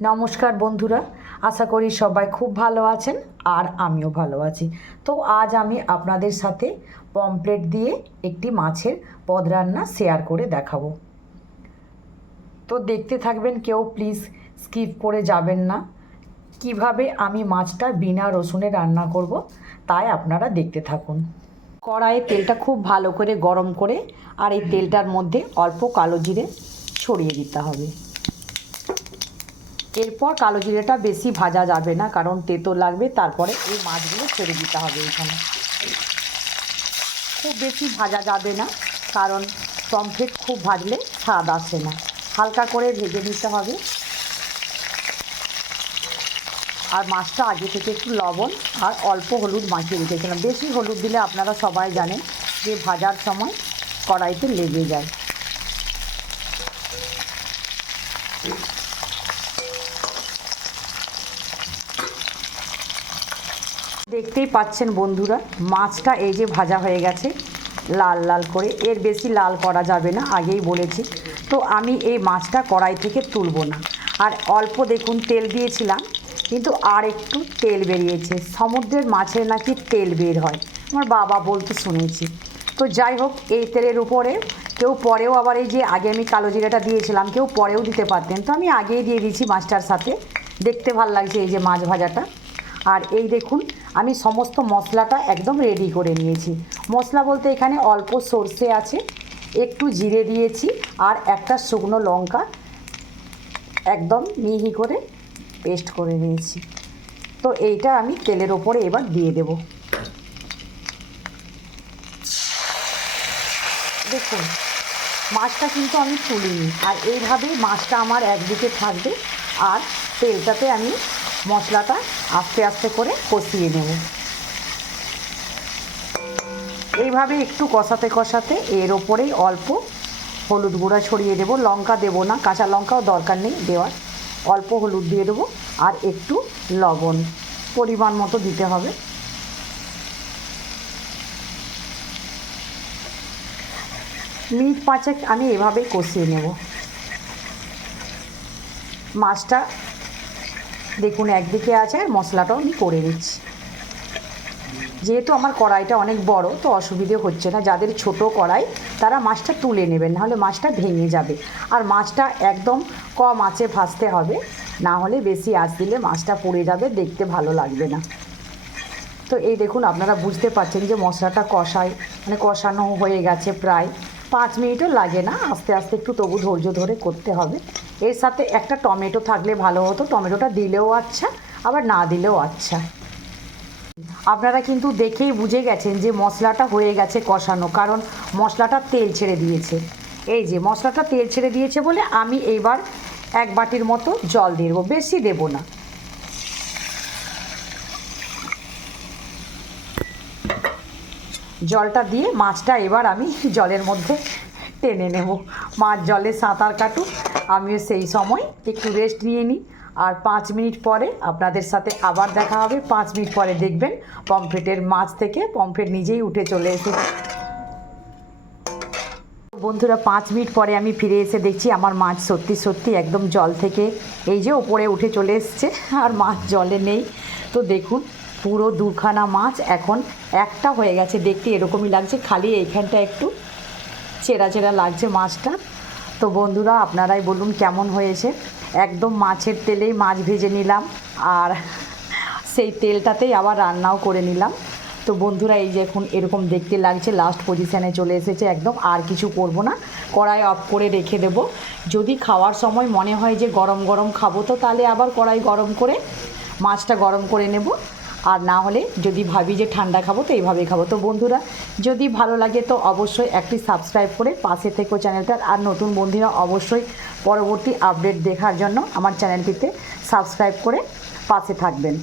নমস্কার বন্ধুরা, আশা করি সবাই খুব ভালো আছেন আর আমিও ভালো আছি। তো আজ আমি আপনাদের সাথে পমপ্লেট দিয়ে একটি মাছের পদ রান্না শেয়ার করে দেখাবো। তো দেখতে থাকবেন কেউ, প্লিজ স্কিপ করে যাবেন না। কীভাবে আমি মাছটা বিনা রসুনে রান্না করব তাই আপনারা দেখতে থাকুন। কড়াইয়ে তেলটা খুব ভালো করে গরম করে আর এই তেলটার মধ্যে অল্প কালো জিরে ছড়িয়ে দিতে হবে। এরপর কালো জিরেটা বেশি ভাজা যাবে না, কারণ তেতো লাগবে, তারপরে এই মাছগুলো ছেড়ে দিতে হবে এখানে। খুব বেশি ভাজা যাবে না, কারণ পমফ্রেট খুব ভাজলে স্বাদ আসে না। হালকা করে ভেজে নিতে হবে। আর মাছটা আগে থেকে একটু লবণ আর অল্প হলুদ মাখিয়ে রেখেছিলাম। বেশি হলুদ দিলে আপনারা সবাই জানেন যে ভাজার সময় কড়াইতে লেগে যায়। দেখতেই পাচ্ছেন বন্ধুরা, মাছটা এই যে ভাজা হয়ে গেছে, লাল লাল করে। এর বেশি লাল করা যাবে না, আগেই বলেছি। তো আমি এই মাছটা কড়াই থেকে তুলব না। আর অল্প দেখুন, তেল দিয়েছিলাম, কিন্তু আর একটু তেল বেরিয়েছে। সমুদ্রের মাছের নাকি তেল বের হয়। আমার বাবা বলতে শুনেছি। তো যাই হোক, এই তেলের উপরে কেউ পরেও আবার এই যে আগে আমি কালো জিরাটা দিয়েছিলাম, কেউ পরেও দিতে পারতেন। তো আমি আগেই দিয়ে দিয়েছি মাছটার সাথে। দেখতে ভালো লাগছে এই যে মাছ ভাজাটা। আর এই দেখুন আমি সমস্ত মশলাটা একদম রেডি করে নিয়েছি। মশলা বলতে এখানে অল্প সর্ষে আছে, একটু জিরে দিয়েছি আর একটা শুকনো লঙ্কা একদম মিহি করে পেস্ট করে নিয়েছি। তো এইটা আমি তেলের ওপরে এবার দিয়ে দেব। দেখুন, মাছটা কিন্তু আমি তুলিনি আর এইভাবেই মাছটা আমার একদিকে থাকবে আর তেলটাতে আমি মশলাটা আস্তে আস্তে করে কষিয়ে নেব। এইভাবে একটু কষাতে কষাতে এর ওপরেই অল্প হলুদ গুঁড়া ছড়িয়ে দেবো। লঙ্কা দেবো না, কাঁচা লঙ্কাও দরকার নেই দেওয়ার। অল্প হলুদ দিয়ে দেবো আর একটু লবণ পরিমাণ মতো দিতে হবে। মিনিট পাঁচেক আমি এভাবেই কষিয়ে নেব। মাছটা দেখুন, একদিকে আছে, আর মশলাটাও আমি করে দিচ্ছি। যেহেতু আমার কড়াইটা অনেক বড়, তো অসুবিধে হচ্ছে না। যাদের ছোট কড়াই, তারা মাছটা তুলে নেবেন, নাহলে মাছটা ভেঙে যাবে। আর মাছটা একদম কম আঁচে ভাজতে হবে, না হলে বেশি আঁচ দিলে মাছটা পড়ে যাবে, দেখতে ভালো লাগবে না। তো এই দেখুন, আপনারা বুঝতে পারছেন যে মশলাটা কষায় মানে কষানো হয়ে গেছে প্রায়। পাঁচ মিনিটও লাগে না। আস্তে আস্তে একটু তবু ধৈর্য ধরে করতে হবে। এর সাথে একটা টমেটো থাকলে ভালো হতো। টমেটোটা দিলেও আচ্ছা আবার না দিলেও আচ্ছা। আপনারা কিন্তু দেখেই বুঝে গেছেন যে মশলাটা হয়ে গেছে কষানো, কারণ মশলাটা তেল ছেড়ে দিয়েছে। এই যে, মশলাটা তেল ছেড়ে দিয়েছে বলে আমি এইবার এক বাটির মতো জল দেবো। বেশি দেবো না। জলটা দিয়ে মাছটা এবার আমি জলের মধ্যে টেনে নেব। মাছ জলে সাঁতার কাটুক, আমিও সেই সময় একটু রেস্ট নিয়ে নিই। আর পাঁচ মিনিট পরে আপনাদের সাথে আবার দেখা হবে। পাঁচ মিনিট পরে দেখবেন পমফ্রেটের মাছ থেকে পমফ্রেট নিজেই উঠে চলে এসেছে। বন্ধুরা, পাঁচ মিনিট পরে আমি ফিরে এসে দেখছি আমার মাছ সত্যি সত্যি একদম জল থেকে এই যে ওপরে উঠে চলে এসছে। আর মাছ জলে নেই। তো দেখুন পুরো দুখানা মাছ এখন একটা হয়ে গেছে। দেখতে এরকমই লাগছে, খালি এইখানটা একটু চেরা চেরা লাগছে মাছটা। তো বন্ধুরা, আপনারাই বলুন কেমন হয়েছে। একদম মাছের তেলেই মাছ ভেজে নিলাম আর সেই তেলটাতেই আবার রান্নাও করে নিলাম। তো বন্ধুরা, এই যে এখন এরকম দেখতে লাগছে লাস্ট পজিশানে চলে এসেছে একদম, আর কিছু করব না। কড়াই অফ করে রেখে দেব। যদি খাওয়ার সময় মনে হয় যে গরম গরম খাব, তো তাহলে আবার কড়াই গরম করে, মাছটা গরম করে নেব। আর না হলে যদি ভাবি যে ঠান্ডা খাব, তো এইভাবেই খাব। তো বন্ধুরা, যদি ভালো লাগে তো অবশ্যই একটি সাবস্ক্রাইব করে পাশে থেকেও চ্যানেলটার। আর নতুন বন্ধুরা অবশ্যই পরবর্তী আপডেট দেখার জন্য আমার চ্যানেলটিতে সাবস্ক্রাইব করে পাশে থাকবেন।